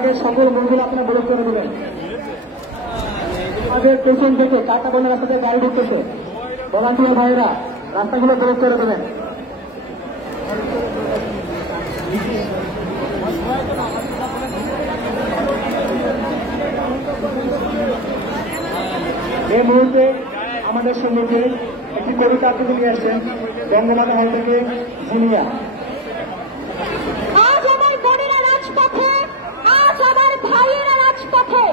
আগের সকল মূলগুলো আপনারা ব্লক করে দেবেন। আমাদের পেছন থেকে কাটা বন্ধ রাস্তাতে গাড়ি ঢুকতেছে, ভলান্টিয়ার ভাইয়েরা রাস্তাগুলো ব্লক করে দেবেন। এই মুহূর্তে আমাদের সঙ্গে একটি কবিতা আবৃত্তি নিয়ে আসছেন বঙ্গমাতা হল থেকে জিনিয়া। আজ আমার বোনেরা রাজপথে, আজ আমার ভাইয়েরা রাজপথে,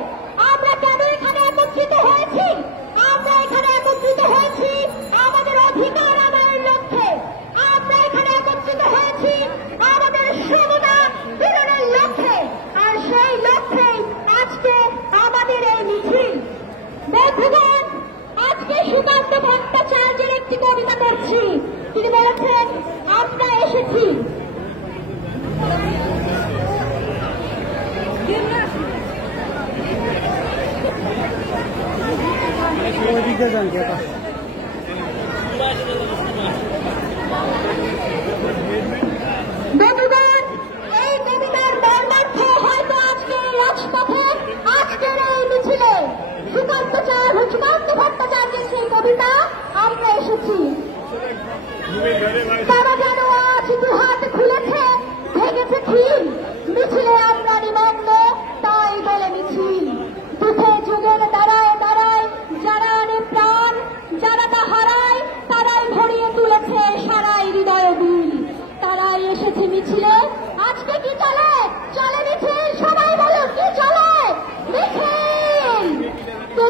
আমরা কেন এখানে একত্রিত হয়েছি? আমরা এখানে একত্রিত হয়েছি আমাদের অধিকার আদায়ের লক্ষ্যে। আমরা এখানে একত্রিত হয়েছি আমাদের সমতা পূরণের লক্ষ্যে। আর সেই লক্ষ্যে আজকে আমাদের এই মিছিল। বন্ধুগণ, আজকে সুকান্ত ভট্টাচার্যের একটি কবিতা পড়ছি। তিনি বলেছেন, আমরা এসেছি বন্ধুগণ, এই কবিতার মর্মার্থ হয়তো আজকের এই রাজপথে, আজকের এই মিছিলে সুকান্ত ভট্টাচার্যের সেই কবিতা আমরা এসেছি। তারা যেন আজ দু হাত খুলেছে, ভেঙেছে খিল, মিছিলে আমরা নিমগ্ন, তাই বলে মিছিল। দুঃখে যুগের দাঁড়ায় দাঁড়ায় যারা আনে প্রাণ, যারা তা হারায় তারাই ভরিয়ে তুলেছে সারাই হৃদয় বিল। তারাই এসেছে মিছিলে। আজকে কি চলে? চলে মিছিল। সবাই বলো, কি চলে? মিছিল। তো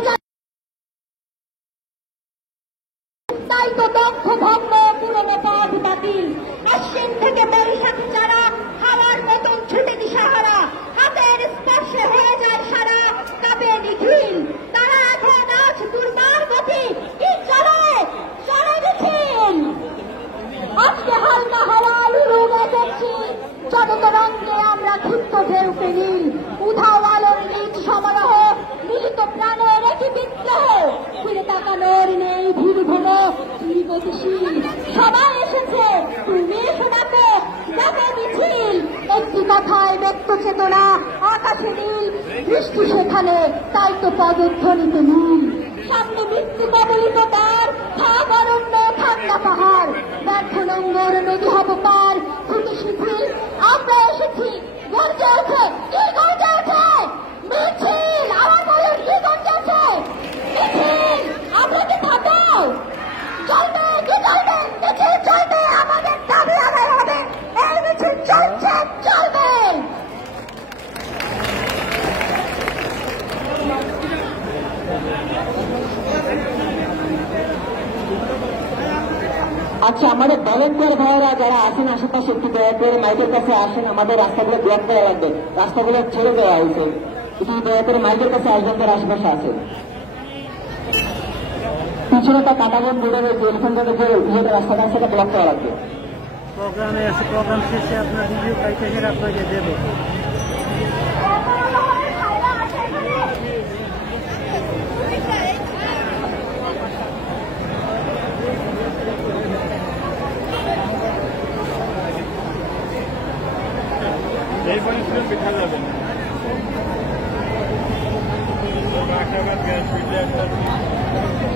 তাই তো দক্ষ ভগ্ন পুরনো পথ বাতিল। আশ্বিন থেকে বৈশাখী যারা হাওয়ার মতন ছুটে দিশাহারা, হাতের স্পর্শে হয়ে যায় সারা, কাঁপে নিখিল। তারা এখন আজ দুর্বার গতি, কি চলে? চলে মিছিল। আজকে হালকা হাওয়া লুলু গেছি, যত রঙে আমরা ক্ষিপ্ত ঢেউ পেরিল। উধাও আলোর নিজ সমারোহ, মিলিত প্রাণের একই বিদ্রোহ। ফিরে তাকানোর নেই ভিড় ঘন, তুমি গতিশীল। সবাই এসেছে, তুমি এসে ডাকো, ডাকো মিছিল। একটি কথায় ব্যক্ত চেতনা, আকাশে নীল, বৃষ্টি সেখানে, তাই তো পদধ্বনিতে নীল। সামনে মৃত্যু কবলিত দ্বার, থাক অরণ্য, থাক না পাহাড়, ব্যর্থ নোংর নদী হব পার, ছুটি শিথিল। আমরা এসেছি, গর্জে ওঠে, কি গর্জে ওঠে? মিছিল। আমার বলুন, কি গর্জে ওঠে? মিছিল। আমরা কি থাকবো? চলবে, কি চলবে? মিছিল চলবে, আমাদের দাবি আদায় হবে। এই মিছিল চলছে, চলবে। আচ্ছা, আমাদের ভলেন্টিয়ার ভাইয়েরা যারা আসেন আশেপাশে একটু দয়া করে মাইকের কাছে আসেন। আমাদের রাস্তাগুলো ব্লক করা লাগবে, রাস্তাগুলো ছেড়ে দেওয়া হয়েছে। একটু দয়া করে মাইকের কাছে আসবেন যারা আশেপাশে আছে। পিছনে তা কাটাবন বোর্ডে রয়েছে, এলিফেন্ট রোডের রাস্তাটা সেটা ব্লক করা লাগবে। প্রোগ্রামে আছে, প্রোগ্রাম শেষে আপনার রিভিউ কাইটেশন আপনাকে দেবো।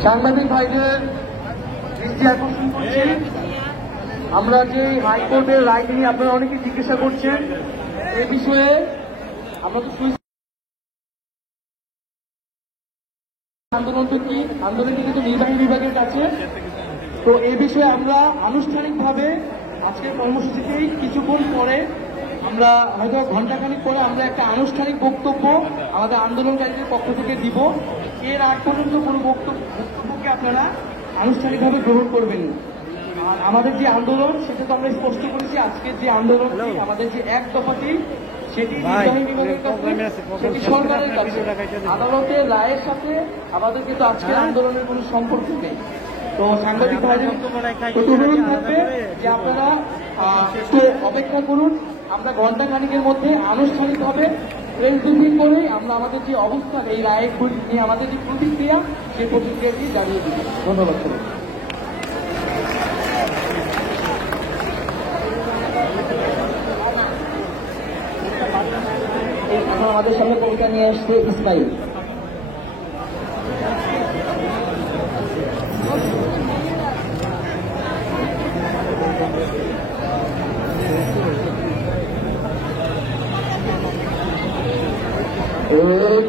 সাংবাদিক ভাইদের দৃষ্টি আকর্ষণ করছি, আমরা যে হাইকোর্টের রায় নিয়ে আপনারা অনেকে জিজ্ঞাসা করছেন এই বিষয়ে। আমরা তো আন্দোলনটি কিন্তু নির্বাহী বিভাগের কাছে। তো এই বিষয়ে আমরা আনুষ্ঠানিকভাবে আজকের কর্মসূচিতেই কিছুক্ষণ পরে, আমরা হয়তো ঘন্টাখানিক পরে আমরা একটা আনুষ্ঠানিক বক্তব্য আমাদের আন্দোলনকারীদের পক্ষ থেকে দিব। এর আগ পর্যন্ত কোনো বক্তব্যকে আপনারা আনুষ্ঠানিকভাবে গ্রহণ করবেন। আর আমাদের যে আন্দোলন সেটা তো আমরা স্পষ্ট করেছি। আজকের যে আন্দোলন, আমাদের যে এক দফাটি, সেটি নির্বাহী বিভাগের কাছে, সেটি সরকারের কাছে। আদালতের রায়ের সাথে আমাদের কিন্তু আজকের আন্দোলনের কোনো সম্পর্ক নেই। তো সাংবাদিক ভাইদের অনুরোধ থাকবে যে আপনারা একটু অপেক্ষা করুন। আমরা ঘন্টাখানিকের মধ্যে আনুষ্ঠানিকভাবে প্রেস ব্রিফিং করে আমরা আমাদের যে অবস্থান, এই রায়ের নিয়ে আমাদের যে প্রতিক্রিয়া, সেই প্রতিক্রিয়াটি জানিয়ে দিব। ধন্যবাদ। এই আমাদের সামনে কবিতা নিয়ে আসছে ইসমাইল।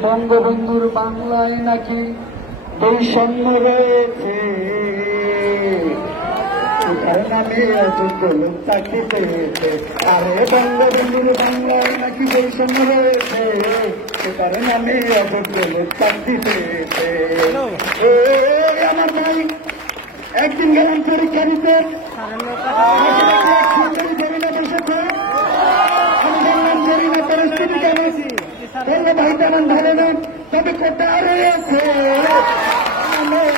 বঙ্গবন্ধুর বাংলায় নাকি বৈষম্য রয়েছে, তার নামে অযোগ্য লোক চাকরি পেয়েছে। আরে বঙ্গবন্ধুর বাংলায় নাকি বৈষম্য রয়েছে, তার নামে অযোগ্য লোক চাকরি পেয়েছে। আমার ভাই একদিন গেলাম পরীক্ষা দিতে, আমি বললাম জরিনা পরিস্থিতি কেমন, বললো ভাই তেমন ভালো না, তবে কোটা রয়েছে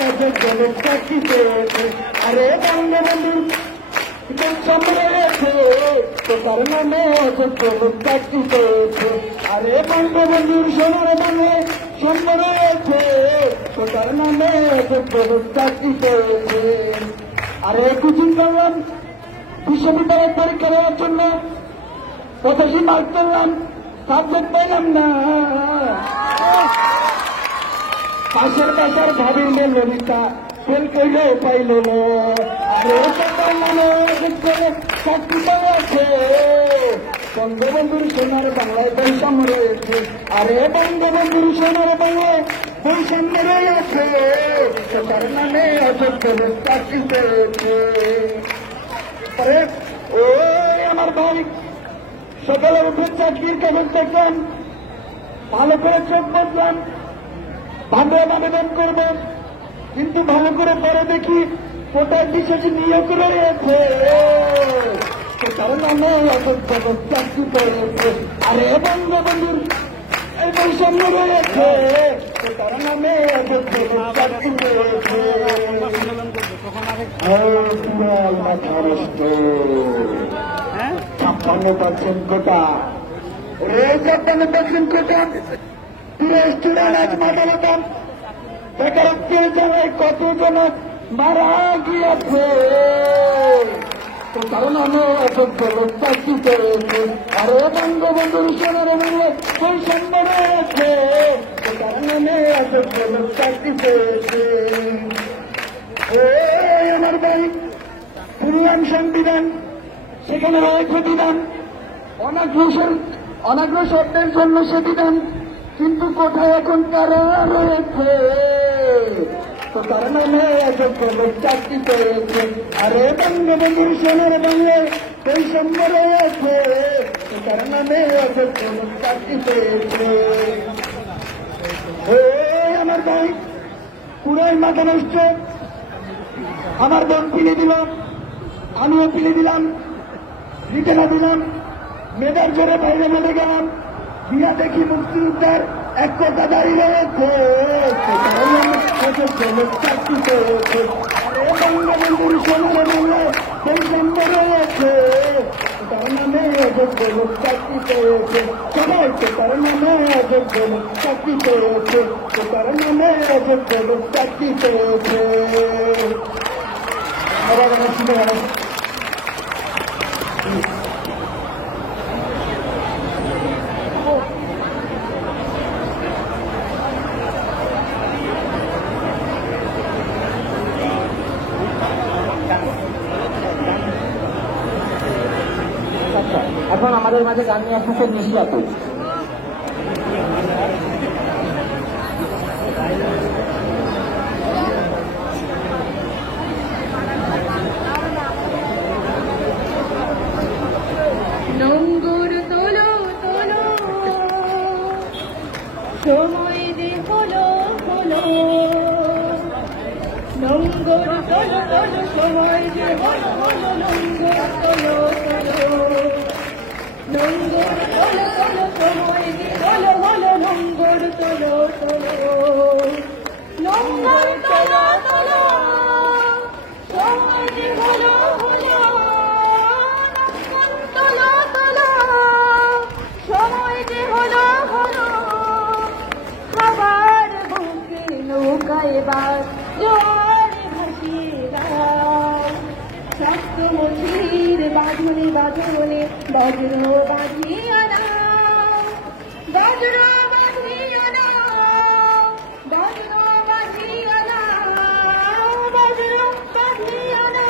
অযোগ্য লোক চাকরি পেয়েছে। আরে বঙ্গবন্ধুর বৈষম্য রয়েছে, তার নামে অযোগ্য লোক চাকরি পেয়েছে। আরে বঙ্গবন্ধুর সোনার নামে সম্য রয়েছে, তার নামে অযোগ্য লোক চাকরি পেয়েছে। আরে কোচিং করলাম বিশ্ববিদ্যালয়ের পরীক্ষা দেওয়ার জন্য, 85 মার্ক করলাম, সাবজেক্ট পাইলাম না। পাশের বাসার ভাবির ললিতা ফেল করলেও পাইল না। চাকরি পাওয়াছে, বঙ্গবন্ধুর সোনার বাংলায় বৈষম্য রয়েছে। আরে বঙ্গবন্ধুর সোনার বাংলায় বৈষম্য রয়েছে, তার নামে অযোগ্য লোক চাকরি পেয়েছে। আরে ওই আমার ভাই সকালে উঠে চাকরির কাগজ দেখলাম, ভালো করে চোখ বসলাম, ভাবে আবেদন করবেন, কিন্তু ভালো করে পরে দেখি কোটার বিশেষ নিয়োগ রয়েছে, তার নামে অযোগ্য লোক চাকরি পেয়েছে। আরে বঙ্গবন্ধুর এই বৈষম্য রয়েছে, তার নামে অযোগ্য লোক চাকরি পেয়েছে। 56% কোটা, 56% কোটা, স্টুডেন্ট আজ মাথা হতাম, বেকারত্বের জায়গায় কতজন মারা গিয়েছে, তার নামে অযোগ্য লোক চাকরি পেয়েছে। আরে বঙ্গবন্ধুর সোনার বাংলায় বৈষম্য রয়েছে, তার নামে অযোগ্য লোক চাকরি পেয়েছে। আমার ভাই শুনলাম সংবিধান, সেখানে রয়েছে বিধান, অনাগ্রসরদের জন্য সে বিধান, কিন্তু কোথায় এখন কারা রয়েছে, তার নামে অযোগ্য লোক চাকরি পেয়েছে। আরে বঙ্গবন্ধুর সোনার বাংলায় বৈষম্য রয়েছে, তার নামে অযোগ্য লোক চাকরি পেয়েছে। আমার ভাই পুরাই মাথা নষ্ট, আমার বোন পিলে দিল, আমিও পিলে দিলাম, রিটেনা দিলাম, মেয়েদের জোরে বাইরে বেঁধে গেলাম, বিয়া দেখি মুক্তিযোদ্ধার এক কথা দাঁড়িয়ে রয়েছে, চাকরি পেয়েছে। বঙ্গবন্ধুর সোনার বাংলায় বৈষম্য রয়েছে, তার নামে অযোগ্য লোক চাকরি পেয়েছে। সবাই তার নামে অযোগ্য লোক চাকরি পেয়েছে, তার নামে অযোগ্য লোক চাকরি পেয়েছে। এখন আমাদের মাঝে গান নিয়ে আসছে নিশি আপু। নঙ্গুর তোলো তোলো, সময় দে হলো হলো, নঙ্গুর তোলো তোলো, সময় দে হলো হলো, নঙ্গুর তোলো তোলো, নঙ্গুর তোলো তোলো, সময় দে হলো হলো, নঙ্গুর তোলো তোলো, নঙ্গুর তোলো তোলো, সময় দে হলো হলো, তোলো তোলো, সময় যে হলো হলো, খাবার বুকে নৌকা এবার জোয়ার ভাসিয়ে দাও, শক্ত মছির বাঁধনে বাঁধনে বজ্র বাঁধিয়ে দাও, বজ্র বাঁধিও না, বজ্র বাঁধিও না, বজ্র বাঁধিও না,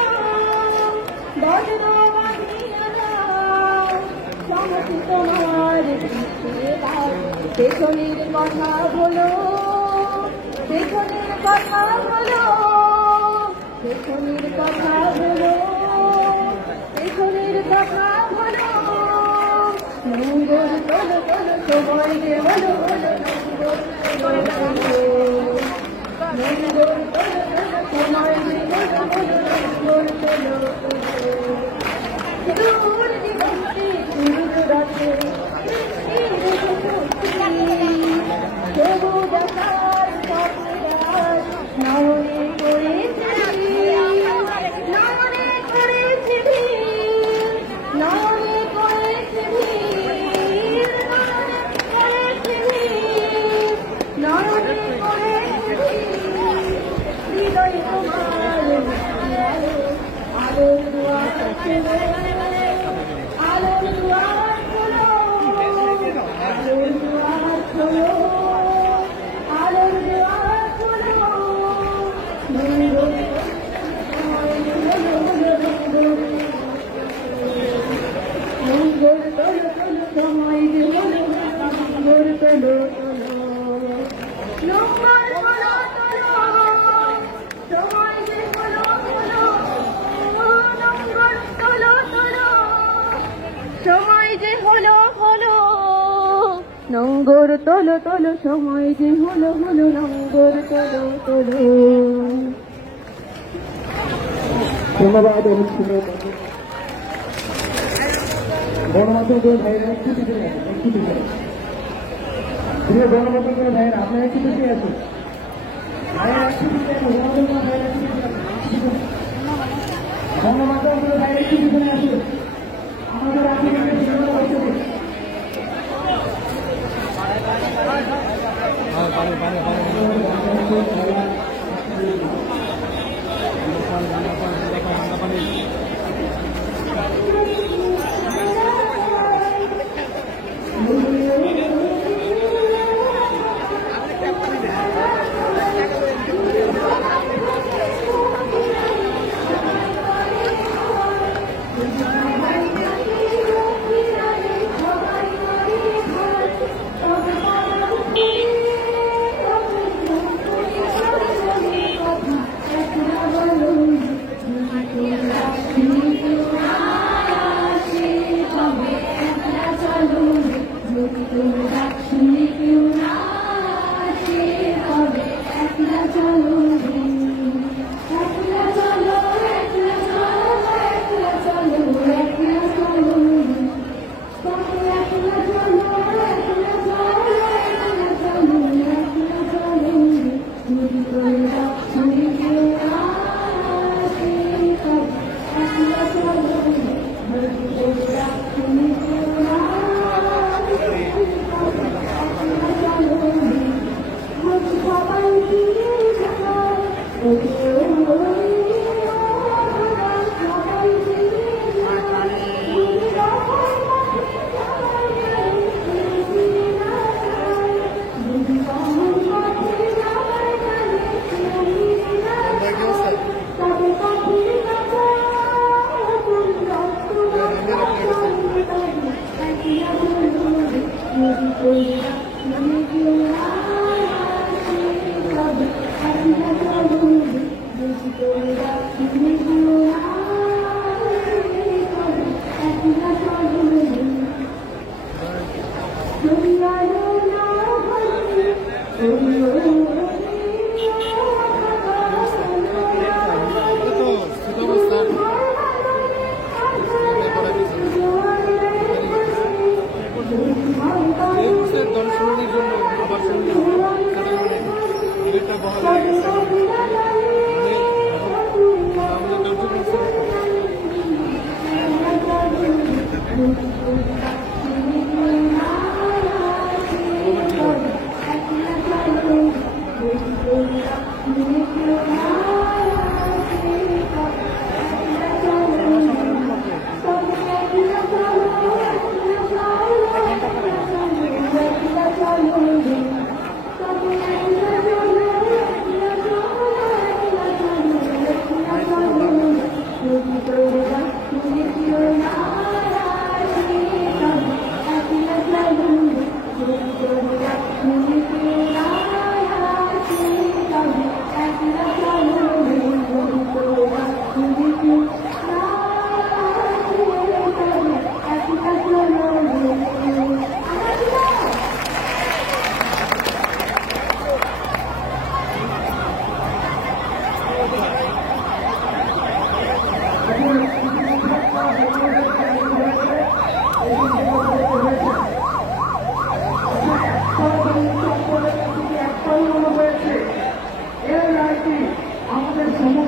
বজ্র বাঁধিও না, সমতি তোমার পেছনের কথা বলো, পেছনের কথা বলো, পেছনের কথা বলো, পেছনের কথা বলো, মঙ্গল তোলো তোলো সময় যে হলো হলো মঙ্গল তোলো মঙ্গল তোলো তোলো সময় যে হলো হলো মঙ্গল তোলো দূর দিগন্তে সূর্য রাতে সবুজ আকাশ সবুজ নয়নে করেছে নয়নে করেছে নয়নে করেছে নয়নে করেছে হৃদয় তোমার আলোর দুয়ার খোলো, আলোর দুয়ার খোলো, আলোর দুয়ার খোলো, আলোর দুয়ার খোলো, মঙ্গল তোলো তোলো সময় যে হলো মঙ্গল তোলো তোলো মঙ্গল তোলো তোলো সময় যে হলো হলো মঙ্গল তোলো তোলো সময় যে হলো হলো নঙ্গর তোলো তোলো সময় যে হলো হলো নঙ্গর তোলো তোলো। ধন্যবাদ অনুষ্ঠানের গণমাধ্যমের ভাইরা একটু পিছিয়ে আছে, একটু পিছিয়ে প্রিয় গণমাধ্যমের ভাইরা আপনারা একটু পিছিয়ে আছেন, ভাইরা একটু পিছিয়ে আছে, গণমাধ্যমের ভাইরা একটু পিছনে আছে, আমাদের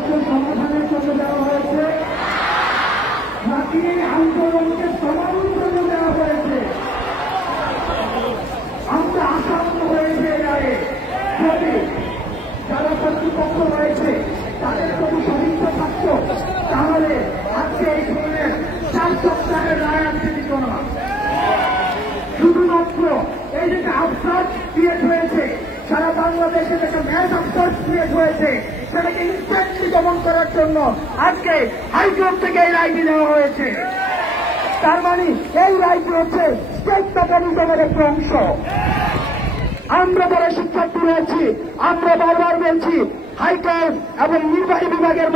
আন্দোলনকে সমাধানের জন্য দেওয়া হয়েছে নাকি আন্দোলনকে সমাধানের জন্য দেওয়া হয়েছে? আমরা আশান্ত হয়েছে রায়ে যদি যারা কর্তৃপক্ষ রয়েছে তাদের প্রতি সদিচ্ছ থাকত তাহলে আজকে এই ধরনের 4 সপ্তাহের রায় আনতে দিত না। শুধুমাত্র এই যে আফসার ক্রিয়েট হয়েছে সারা বাংলাদেশে একটা ম্যাচ আফসার ক্রিয়েট হয়েছে সেটাকে ইনস্ট্যান্টলি দমন করার জন্য আজকে হাইকোর্ট থেকে এই রায়টি দেওয়া হয়েছে। তার মানে এই রায়টি হচ্ছে স্টেট মেকানিজমের একটা অংশ। আমরা যারা শিক্ষার্থী রয়েছি আমরা বারবার বলছি হাইকোর্ট এবং নির্বাহী বিভাগের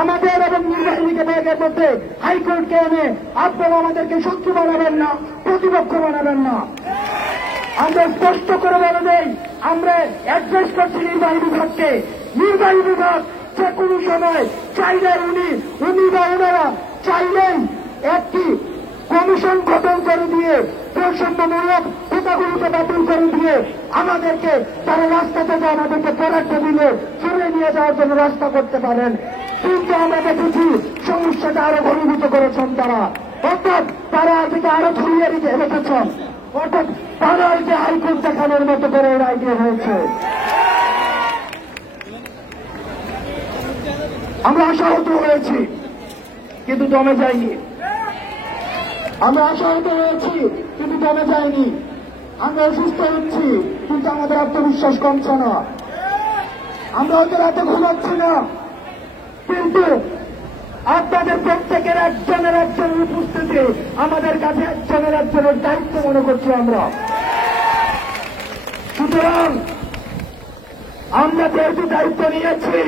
আমাদের এবং নির্বাহী বিভাগের মধ্যে হাইকোর্টকে এনে আপনারা আমাদেরকে শত্রু বানাবেন না, প্রতিপক্ষ বানাবেন না। আমরা স্পষ্ট করে বলে দেই আমরা অ্যাড্রেস করছি নির্বাহী বিভাগকে। নির্বাহী বিভাগ যে কোনো সময় চাইলে উনি বা ওনারা চাইলেই একটি কমিশন গঠন করে দিয়ে বৈষম্যমূলক কোটাগুলোকে বাতিল করে দিয়ে আমাদেরকে তারা রাস্তা থেকে আমাদেরকে পরার টেবিলে সরে নিয়ে যাওয়ার জন্য রাস্তা করতে পারেন। কিন্তু আমরা দেখেছি সমস্যাটা আরো ঘনীভূত করেছেন তারা, অর্থাৎ তারা আজকে আরো ছড়িয়ে রেখেছেন, অর্থাৎ তারা যে হাইকোর্ট দেখানোর মতো করে রায় দিয়ে হয়েছে। আমরা আশাহত হয়েছি কিন্তু দমে যাইনি। আমরা আশাহত হয়েছি কিন্তু দমে যায়নি। আমরা অসুস্থ হচ্ছি কিন্তু আমাদের আত্মবিশ্বাস কমছে না। আমরা হয়তো রাতে ঘুমাচ্ছি না কিন্তু আপনাদের প্রত্যেকের একজনের উপস্থিতি আমাদের কাছে একজনের দায়িত্ব মনে করছি আমরা। সুতরাং আমরা যেহেতু দায়িত্ব নিয়েছি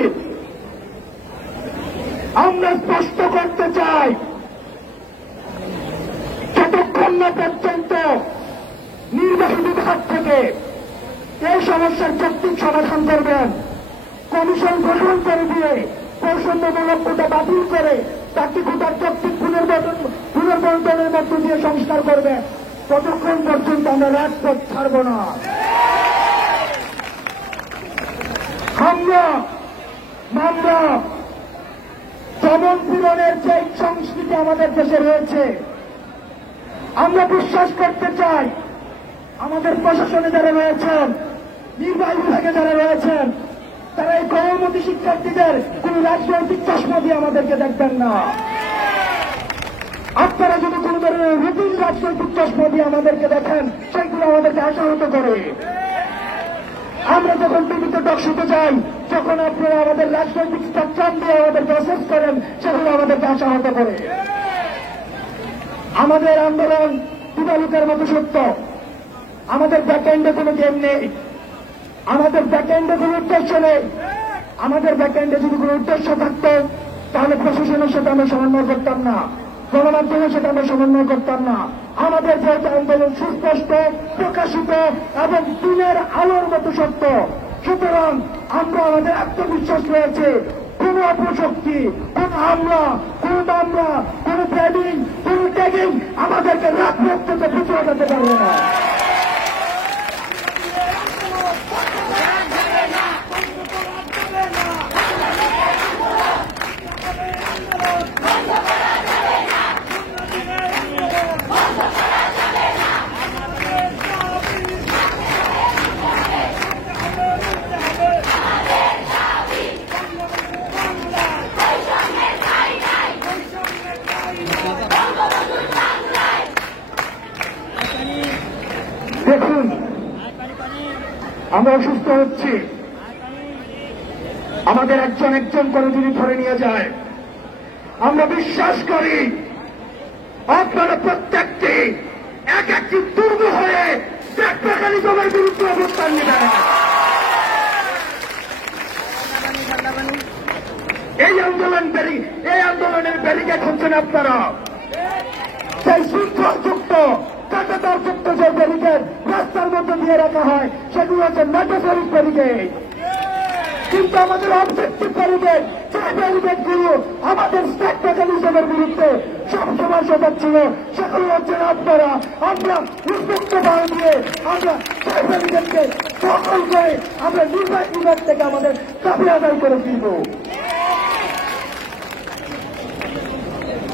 আমরা স্পষ্ট করতে চাই যতক্ষণ না পর্যন্ত নির্বাহী বিভাগ থেকে এই সমস্যার যৌক্তিক সমাধান করবেন, কমিশন গঠন করে দিয়ে বৈষম্যমূলক কোটা বাতিল করে তাকে কোটার যৌক্তিক পুনর্বন্টনের মধ্য দিয়ে সংস্কার করবেন, ততক্ষণ পর্যন্ত আমরা রাজপথ ছাড়ব না। আমরা দমন পীড়নের যে সংস্কৃতি আমাদের দেশে রয়েছে আমরা বিশ্বাস করতে চাই আমাদের প্রশাসনে যারা রয়েছেন, নির্বাহী বিভাগে যারা রয়েছেন, তারা এই গৌরবতী শিক্ষার্থীদের কোন রাজনৈতিক চশমা দিয়ে আমাদেরকে দেখবেন না। আপনারা যদি কোন ধরনের রুটিন রাজনৈতিক চশমা দিয়ে আমাদেরকে দেখেন সেগুলো আমাদেরকে আশাহত করে। আমরা যখন টিভিতে টকশোতে যাই, যখন আপনারা আমাদের রাজনৈতিক স্ট্রাকচার দিয়ে আমাদেরকে অ্যাসেস করেন সেগুলো আমাদেরকে আশাহত করে। আমাদের আন্দোলন দিবালুকের মতো সত্য, আমাদের ব্যাকএন্ডে কোনো গেম নেই, আমাদের ব্যাকএন্ডে কোনো উদ্দেশ্য নেই। আমাদের ব্যাকএন্ডে যদি কোনো উদ্দেশ্য থাকতো তাহলে প্রশাসনের সাথে আমরা সমন্বয় করতাম না, গণমাধ্যমের সাথে আমরা সমন্বয় করতাম না। আমাদের যেহেতু আন্দোলন সুস্পষ্ট, প্রকাশিত এবং দিনের আলোর মতো সত্য, সুতরাং আমরা আমাদের আত্মবিশ্বাস রয়েছে কোন অপশক্তি, কোন হামলা, কোন মামলা, কোন ট্রেনিং, কোন ট্যাগিং আমাদেরকে রাজপথ থেকে পিছিয়ে যেতে পারবে না। দেখুন আমরা অসুস্থ হচ্ছি, আমাদের একজন করে যদি ধরে নিয়ে যায়, আমরা বিশ্বাস করি আপনারা প্রত্যেকটি এক একটি দুর্গ হয়ে মেকানিজমের বিরুদ্ধে অবস্থান নেবেন। এই আন্দোলনের ব্যারিকেড হচ্ছেন আপনারা, সেই শৃঙ্খলযুক্ত কাটাতারযুক্ত যে ব্যারিকেড রাস্তার মধ্যে দিয়ে রাখা হয় সেগুলো হচ্ছে মেটাফরিক ব্যারিকেড। কিন্তু আমাদের অবজেক্টিভ ব্যারিকেড, যে ব্যারিকেডগুলো আমাদের স্টেট মেকানিজমের বিরুদ্ধে সবসময় সজাগ ছিল, সেগুলো হচ্ছেন আপনারা। আমরা উন্মুক্ত ভাবে দিয়ে আমরা সেই ব্যারিকেডকে দখল করে আমরা নির্বাহী বিভাগ থেকে আমাদের দাবি আদায় করে ফিরব।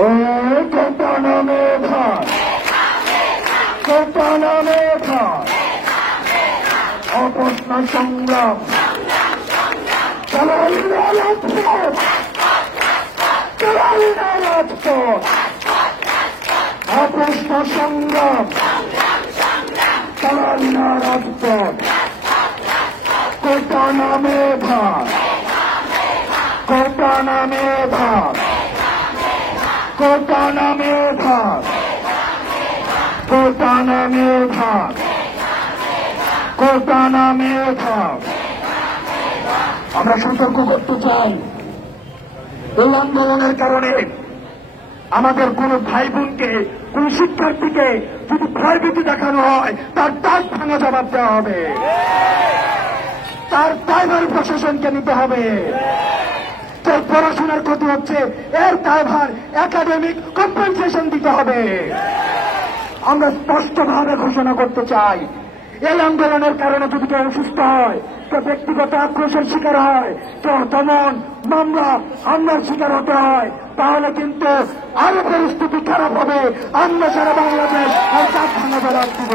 ও কোটা নামে ভাই, কোটা নামে ভাই, অপস্ন সংগ্রাম, চালাই না রাজপথ, চালাই না রাজপথ, অপস্ন সংগ্রাম, চালাই না রাজপথ, কোটা নামে ভাই, কোটা নামে ভাই, কোটা নামে ভাই, কোটা নামে ভাই, কোটা নামে ভাই। আমরা সতর্ক করতে চাই, এই আন্দোলনের কারণে আমাদের কোন ভাই বোনকে, কোন শিক্ষার্থীকে যদি ভয়ভীতি দেখানো হয়, তার দাঁত ভাঙা জবাব দেওয়া হবে, তার দায়ভার প্রশাসনকে নিতে হবে। তোর পড়াশোনার ক্ষতি হচ্ছে, এর দায়ভার একাডেমিক কম্পেনসেশন দিতে হবে। আমরা স্পষ্টভাবে ঘোষণা করতে চাই, এই আন্দোলনের কারণে যদি কেউ অসুস্থ হয়, কেউ ব্যক্তিগত আক্রোশের শিকার হয়, কেউ দমন, মামলা, হামলার শিকার হতে হয়, তাহলে কিন্তু আরো পরিস্থিতি খারাপ হবে। আমরা সারা বাংলাদেশ আর দাঁত ভাঙা জবাব দিব।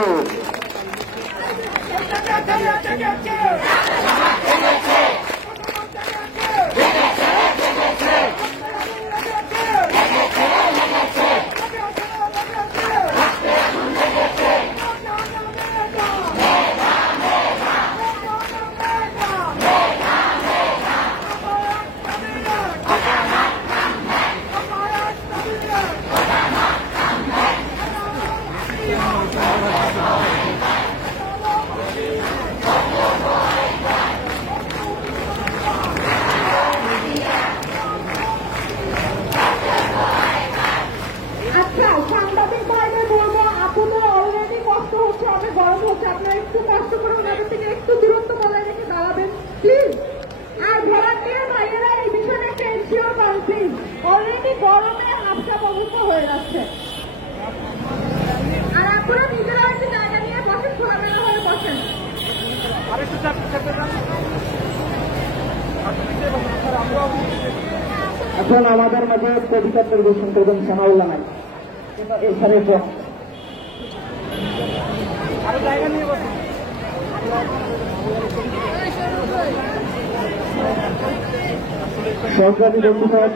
আচ্ছা, সাংবাদিক ভাইদের বলবো, আপনাদের অলরেডি কষ্ট হচ্ছে, অনেক গরম হচ্ছে, আপনারা একটু কষ্ট করে ওনাদের থেকে একটু দূরত্ব বজায় রেখে দাঁড়াবেন প্লিজ। আর ভলান্টিয়ার ভাইয়েরা এই বিষয়ে একটা এনশিওর করেন প্লিজ, অলরেডি গরমে হাফসাপ অবস্থা হয়ে যাচ্ছে। আর আপনারা নিজেরা একটু জায়গা নিয়ে বসেন, খোলামেলা হয়ে বসেন। এখন আমাদের মাঝে কবিতা পরিবেশন করবেন সানাউল্লাহ নাই, এখানে সরকারি বন্ধুগণ,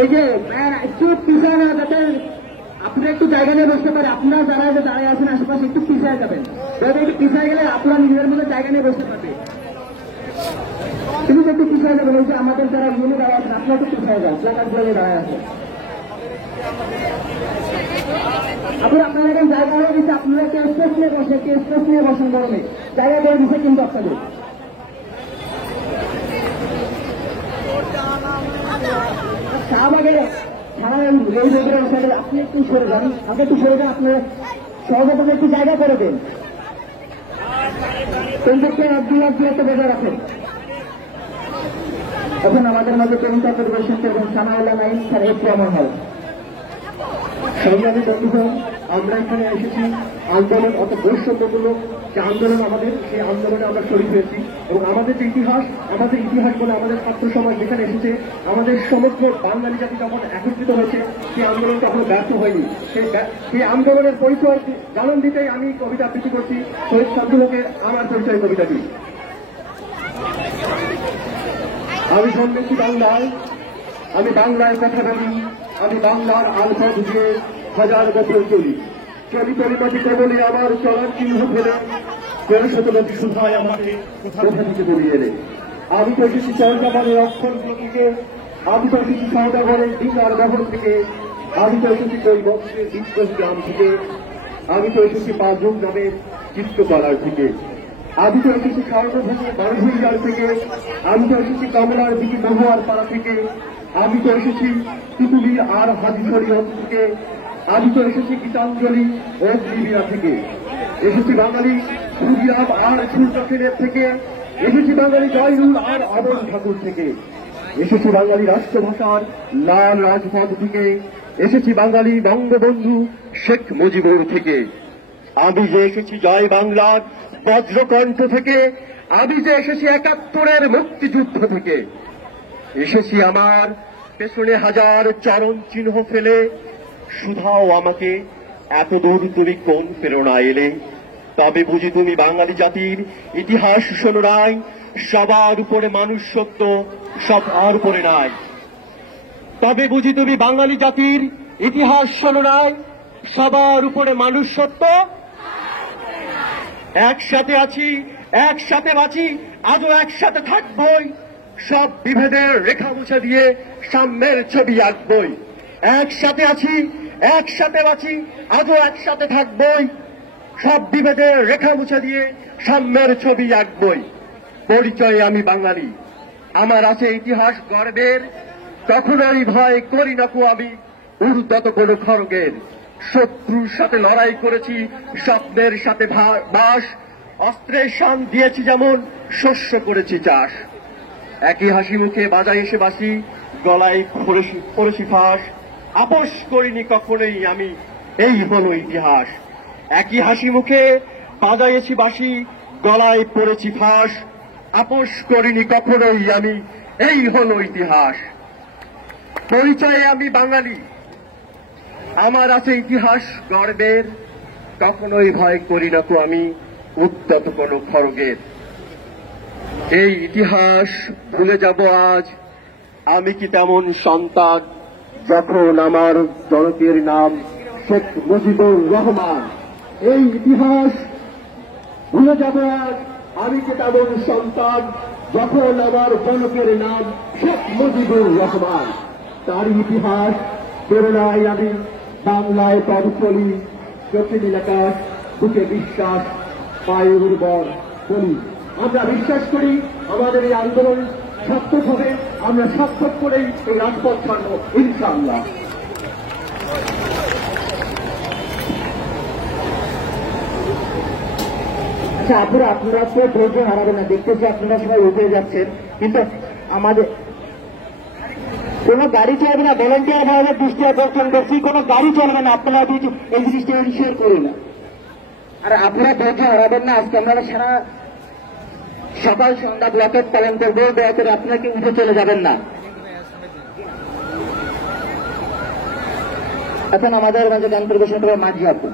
এই যে একটু পিছিয়ে না, যাতে আপনারা একটু জায়গা নিয়ে বসতে পারে। আপনারা যারা দাঁড়িয়ে আছেন আশেপাশে একটু পিছিয়ে যাবেন, যাতে একটু পিছিয়ে গেলে আপনারা নিজেদের মধ্যে জায়গা নিয়ে বসতে পারবে। তুমি একটু পিছিয়ে যাবেন, ওই যে আমাদের যারা ইউনি দাঁড়িয়ে আছেন, আপনারা একটু পিছিয়ে যান, প্লাকার্ডগুলো নিয়ে দাঁড়িয়ে আছেন। আপনারা এখন জায়গা হয়ে দিচ্ছে, আপনারা একটু স্পেস নিয়ে বসে, একটু স্পেস নিয়ে বসেন, গরমে জায়গা করে দিচ্ছে কিন্তু আপনাদের। শাহবাগে আপনি একটু সরে যান, আপনি একটু সরে যান, আপনার সহযোগিতা একটু জায়গা করে দেন, কেন্দ্রকে দূরত্ব বজায় রাখেন। এখন আমাদের মাঝে কবিতা পরিবেশন করবেন সানাউল্লাহ নাইম স্যার, একটু আমার হয়। সংগ্রামী বন্ধুগণ, আমরা এখানে এসেছি আন্দোলন, অত বৈষম্যমূলক যে আন্দোলন আমাদের, সেই আন্দোলনে আমরা শরীর হয়েছি। এবং আমাদের যে ইতিহাস, আমাদের ইতিহাস বলে আমাদের ছাত্র সমাজ যেখানে এসেছে, আমাদের সমগ্র বাঙালি জাতি যখন একত্রিত হয়েছে, সেই আন্দোলন কখনো ব্যর্থ হয়নি। সেই আন্দোলনের পরিচয় জানান দিতেই আমি কবিতা আবৃত্তি করছি, শহীদ শামসুল হকের আমার পরিচয় কবিতাটি। আমি জন্মেছি বাংলায়, আমি বাংলায় কথা বলি, আমি বাংলার আলপথ দিয়ে হাজার বছর চলি, চলি পরিমাটিতে বলি আমার চলার চিহ্ন ফেলে, শতবতী সুধায় আমাকে কোথা থেকে বলিয়ে এলে। আমি তো এসেছি চরকাবারের অক্ষরগুলো থেকে, আমি তো এসেছি সৌদাগরের ডিঙ্গার বহর থেকে, আমি তো এসেছি কৈবর্তের বিদ্রোহী গ্রাম থেকে, আমি তো এসেছি পাঁচজন নামের চিত্রকলার থেকে, আমি তো এসেছি সর্বভূমি বারভুইয়ার থেকে, আমি তো এসেছি কমলার দিকে মহুয়ার পাড়া থেকে, আমি তো এসেছি তিতুলি আর হাজিশরীয়ত থেকে, আমি তো এসেছি গীতাঞ্জলি ও লিবিয়া থেকে, এসেছি বাঙালি সুজিরাম আর সুলতানের থেকে, এসেছি বাঙালি জয়নুল আর অমর ঠাকুর থেকে, এসেছি বাঙালি রাষ্ট্রভাষার লাল রাজপথ থেকে, এসেছি বাঙালি বঙ্গবন্ধু শেখ মুজিবুর থেকে। আমি যে এসেছি জয় বাংলার বজ্রকণ্ঠ থেকে, আমি যে এসেছি ৭১-এর মুক্তিযুদ্ধ থেকে, এসেছি আমার পেছনে হাজার চরণ চিহ্ন ফেলে। শুধাও আমাকে এত দূর তুমি কোন প্রেরণা এলে? তবে বুঝি তুমি বাঙালি জাতির ইতিহাস শোনো নাই, সবার উপরে মানুষ সত্য, সবার উপরে নাই। তবে বুঝি তুমি বাঙালি জাতির ইতিহাস শোনো নাই, সবার উপরে মানুষ সত্য। একসাথে আছি, একসাথে বাঁচি, আজও একসাথে থাকবই। সব বিভেদের রেখা মুছে দিয়ে সাম্যের ছবি আঁকবই। একসাথে আছি, একসাথে বাঁচি, আজও একসাথে থাকবই। সব বিভেদের রেখা মুছে দিয়ে সাম্যের ছবি আঁকবই। পরিচয়ে আমি বাঙালি, আমার আছে ইতিহাস গর্বের। কখনোই ভয় করি না কো আমি উর্দত কোনো খড়গের। শত্রুর সাথে লড়াই করেছি, স্বপ্নের সাথে বাস। অস্ত্রের শান দিয়েছি যেমন, শস্য করেছি চাষ। একই হাসি মুখে বাজাই এসে বাসি, গলায় পড়েছি ফাঁস। আপোষ করিনি কখনোই আমি, এই হলো ইতিহাস। একই হাসি মুখে বাজাইছি বাসি, গলায় পড়েছি ফাঁস। আপোষ করিনি কখনোই আমি, এই হলো ইতিহাস। পরিচয়ে আমি বাঙালি, আমার আছে ইতিহাস গর্বের। কখনোই ভয় করি না তো আমি উদ্যত কোন খড়গের। এই ইতিহাস ভুলে যাব আজ, আমি কি তেমন সন্তান যখন আমার জনকের নাম শেখ মুজিবুর রহমান। এই ইতিহাস ভুলে যাব আজ, আমি কি তেমন সন্তান যখন আমার জনকের নাম শেখ মুজিবুর রহমান। তার ইতিহাস প্রেরণায় আমি বাংলায় পদ চলি। চোখে নীলাকাশ, বুকে বিশ্বাস, পায়ে উর্বর বলি। আমরা বিশ্বাস করি আমাদের এই আন্দোলন সার্থক হবে। আমরা সার্থক করেই এই রাজপথ ছাড়ব ইনশাআল্লাহ। আচ্ছা আপনারা তো ধৈর্য হারাবেন না, দেখতেছি আপনারা সবাই উঠে যাচ্ছেন, কিন্তু আমাদের কোনো গাড়ি চলবে না। ভলেন্টিয়ার ভাবে দৃষ্টি আকর্ষণ করছি, কোনো গাড়ি চলবে না। আপনারা এই জিনিসটা শেয়ার করুন না, আর আপনারা ধৈর্য হারাবেন না। আজকে আমরা সারা সকাল সন্ধ্যা ব্লকেট পালন করবো, দয়া করে আপনাকে উঠে চলে যাবেন না। এখন আমাদের মাঝে গান পরিবেশন করবে মাঝি আপু।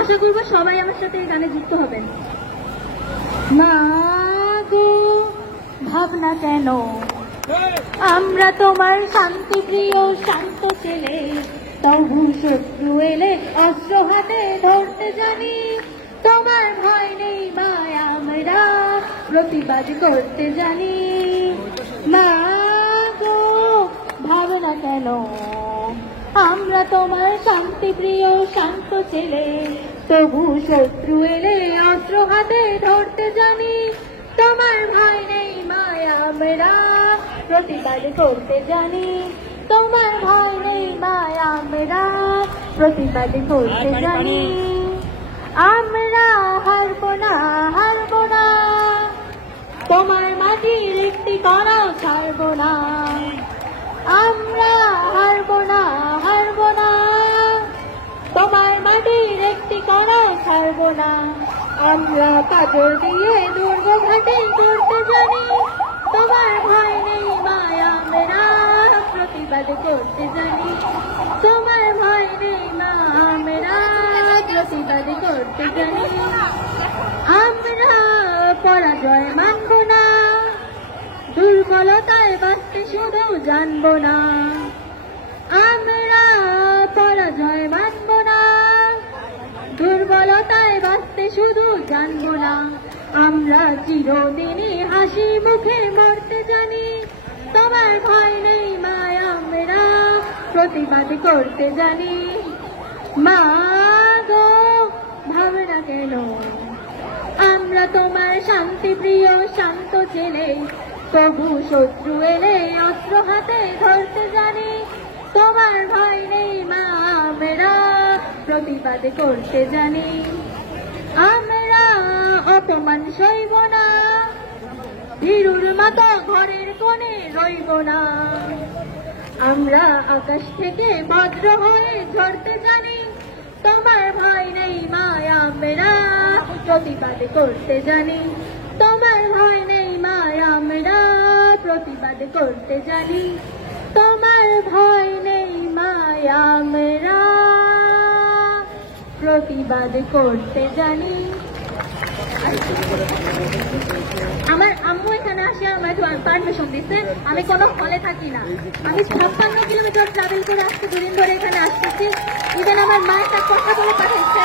আশা করবো সবাই আমার সাথে এই গানে যুক্ত হবেন। মা গো ভাবনা কেন, আমরা তোমার শান্তি প্রিয় শান্ত ছেলে, তবু শত্রু এলে অস্ত্র হাতে ধরতে জানি। তোমার ভয় নেই মায়, আমরা প্রতিবাদ করতে জানি। মা গো ভাবনা কেন, আমরা তোমার শান্তি প্রিয় শান্ত ছেলে, তবু শত্রু এলে অস্ত্র হাতে ধরতে জানি। তোমার ভয় নেই মায়, আমরা প্রতিবাদ করতে জানি। তোমার ভয় নেই মায়, আমরা প্রতিবাদ করতে জানি। আমরা হারবো না, হারবো না, তোমার মাটির একটি কণাও ছাড়বো না। আমরা হারবো না, হারবো না, তোমার মাটির একটি কণাও ছাড়বো না। আমরা পাথর দিয়ে দুর্গ ঘাটে করতে জানি। তোমার ভয় নেই মায়, আমরা প্রতিবাদ করতে জানি। তোমার ভয় নেই মা, আমরা প্রতিবাদ করতে জানি। আমরা পরাজয় মানব না, দুর্বলতায় বাঁচতে শুধু জানবো না। আমরা পরাজয় মানব না, দুর্বলতায় বাঁচতে শুধু জানবো না। আমরা চিরদিনই হাসি মুখে মরতে জানি। তোমার ভয় নেই মায়, আমরা প্রতিবাদ করতে জানি। মা গো ভাবনা কেন, আমরা তোমার শান্তি প্রিয় শান্ত ছেলে, তবু শত্রু এলে অস্ত্র হাতে ধরতে জানি। তোমার ভয় নেই মা, আমরা প্রতিবাদ করতে জানি। আমরা অপমান সইব না, ভীরুর মতো ঘরের কোণে রইব না। আমরা আকাশ থেকে ভদ্র হয়ে ঝরতে জানি, তোমার ভয় নেই মায়া মেরা প্রতিবাদ করতে জানি, তোমার ভয় নেই মায়া মেরা প্রতিবাদ করতে জানি, তোমার ভয় নেই মায়া মেরা প্রতিবাদ করতে জানি। আমার আম্মু এখানে আসে আমার পারমিশন দিচ্ছে, আমি কোনো হলে থাকি না, আমি 56 কিলোমিটার ট্রাভেল করে আজকে 2 দিন ধরে এখানে আসতেছি। ইভেন আমার মা একটা কথা বলে পাঠাইছে,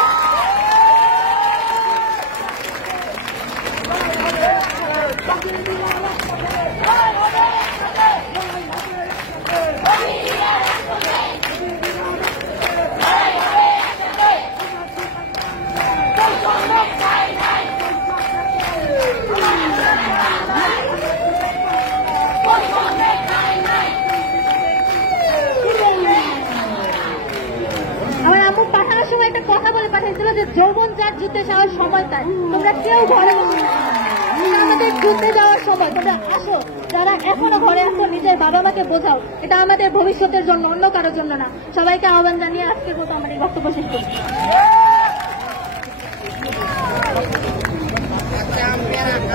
আমার আম্মু পাঠানোর সময় একটা কথা বলে পাঠাইছিল যে যৌবন যার যুদ্ধে যাওয়ার সময় তাই, তোমরা কেউ ঘরে বসে না, আমাদের যুদ্ধে যাওয়ার সময়, তোমরা আসো, যারা এখনো ঘরে আসো নিজের বাবা মাকে বোঝাও, এটা আমাদের ভবিষ্যতের জন্য, অন্য কারোর জন্য না। সবাইকে আহ্বান জানিয়ে আজকের মতো আমার এই বক্তব্য শেষ করছি।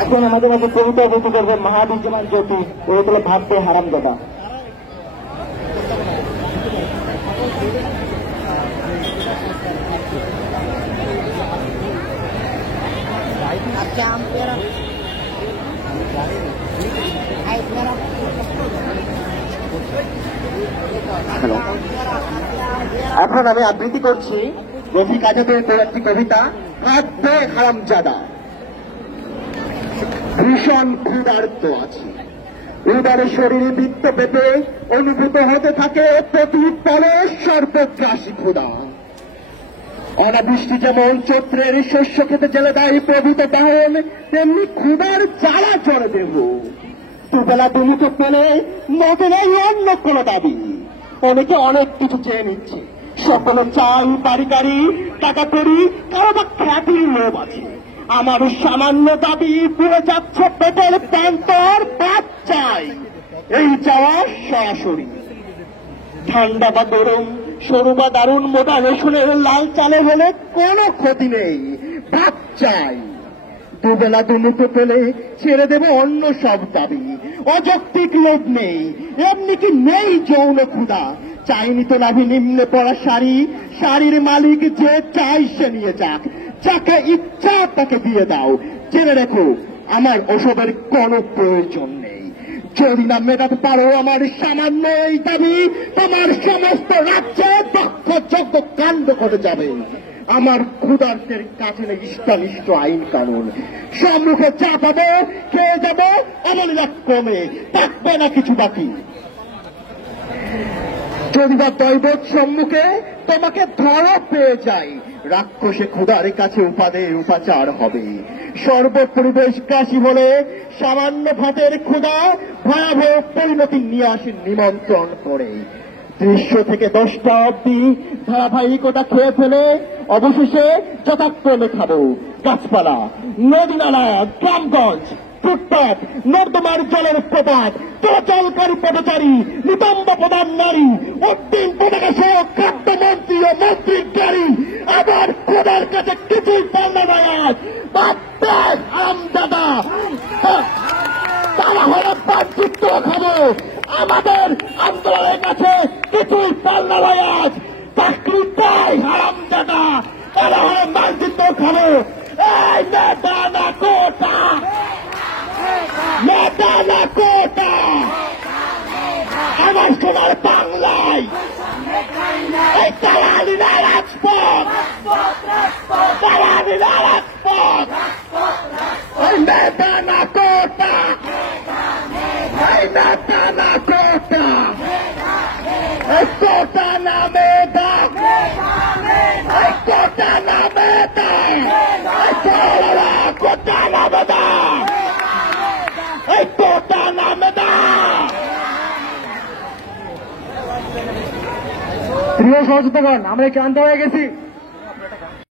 এখন আমাদের মাঝে কবিতা বলতে করবেন মহাবিদ্যমান জ্যোতি, ওই হলো ভাবতে হারাম দাদা। এখন আমি আবৃত্তি করছি রফিক আজাদের একটি কবিতা, ভাবতে হারাম জাদা। ভীষণ ক্ষুধার্ত আছি, উদারে শরীরে বৃত্ত পেতে অনুভূত হতে থাকে প্রতি পলে সর্বগ্রাসী ক্ষুধা। অনাবৃষ্টি যেমন চৈত্রের শস্য খেতে জেলে দেয় প্রভূত দাহন, তেমনি ক্ষুধার জ্বালা চড়ে দেব। দুবেলা দুমুঠো পেলে নতুন এই অন্য কোনো দাবি। অনেকে অনেক কিছু চেয়ে নিচ্ছে, সকলে চাল বাড়ি গাড়ি টাকা করি, কারো বা খ্যাতির লোভ আছে। আমার সামান্য দাবি পুড়ে যাচ্ছে পেটের প্যান্তর, ভাত চাই এই যাওয়া সরাসরি। ঠান্ডা বা গরম, সরু বা দারুণ, মোটা রসুনের লাল চালে হলে কোনো ক্ষতি নেই, ভাত চাই। দুবেলা দুমুঠো পেলে ছেড়ে দেব অন্য সব দাবি। অযৌক্তিক লোভ নেই, এমনি কি নেই যৌন ক্ষুধা। চাইনি তো লাভি নিম্নে পড়া শাড়ি, শাড়ির মালিক যে চাই সে নিয়ে যাক, যাকে ইচ্ছা তাকে দিয়ে দাও। জেনে রেখো আমার ওসবের কোনো প্রয়োজন নেই। যদি না মেটাতে পারো আমার সামান্য এই দাবি, তোমার সমস্ত রাজ্যে দক্ষ যজ্ঞ কাণ্ড ঘটে যাবে। আমার ক্ষুধার্তের কাছে নেই ইষ্টানিষ্ট আইন কানুন। সম্মুখে চা পাবো, খেয়ে যাবো, অবলীলা কমে থাকবে না কিছু বাকি। যদি বা দৈবত সম্মুখে তোমাকে ধরা পেয়ে যায়, রাক্ষসে ক্ষুধার কাছে উপাদে উপাচার হবে। সর্বপরিবেশ গ্রাসী হলে সামান্য ভাতের ক্ষুধা ভয়াবহ পরিণতি নিয়ে আসে নিমন্ত্রণ করে। 300 থেকে 10টা অব্দি ধারাবাহিকতা খেয়ে ফেলে অবশেষে যথাক্রমে খাবো গাছপালা, নদী নালা, গ্রামগঞ্জ, ফুটপাত, নর্দমার জলের প্রপাত, চলাচলকারী পথচারী, নিতম্ব প্রধান নারী, অন্তিম পতাকা সহ খাদ্যমন্ত্রী ও মন্ত্রীর গাড়ি। আবার খোদার কাছে কিছুই পাল্লা নয় আজ, ভাবতে হারাম দাদা। তারা হলে বাহ্যিত্ব খাবো, আমাদের আন্দোলনের কাছে কিছুই পাল্লা নয় আজ। চাকরিটাই হারাম দাদা, তারা হলে বাহ্যিত্ব খাবো। এই নেতা না কোটা, নেতা না কোটা, আমার সোনার বাংলায় এই তারানি না রাজপথ, তারানি না রাজপথ, এই নেতা না কোটা, এই নেতা না কোটা, এই কোটা না মেধা, এই কোটা না মেধা, এই কোটা না মেধা, এই কোটা না মেধা। প্রিয় সহযোগিতাগণ, আমরা ক্লান্ত হয়ে গেছি।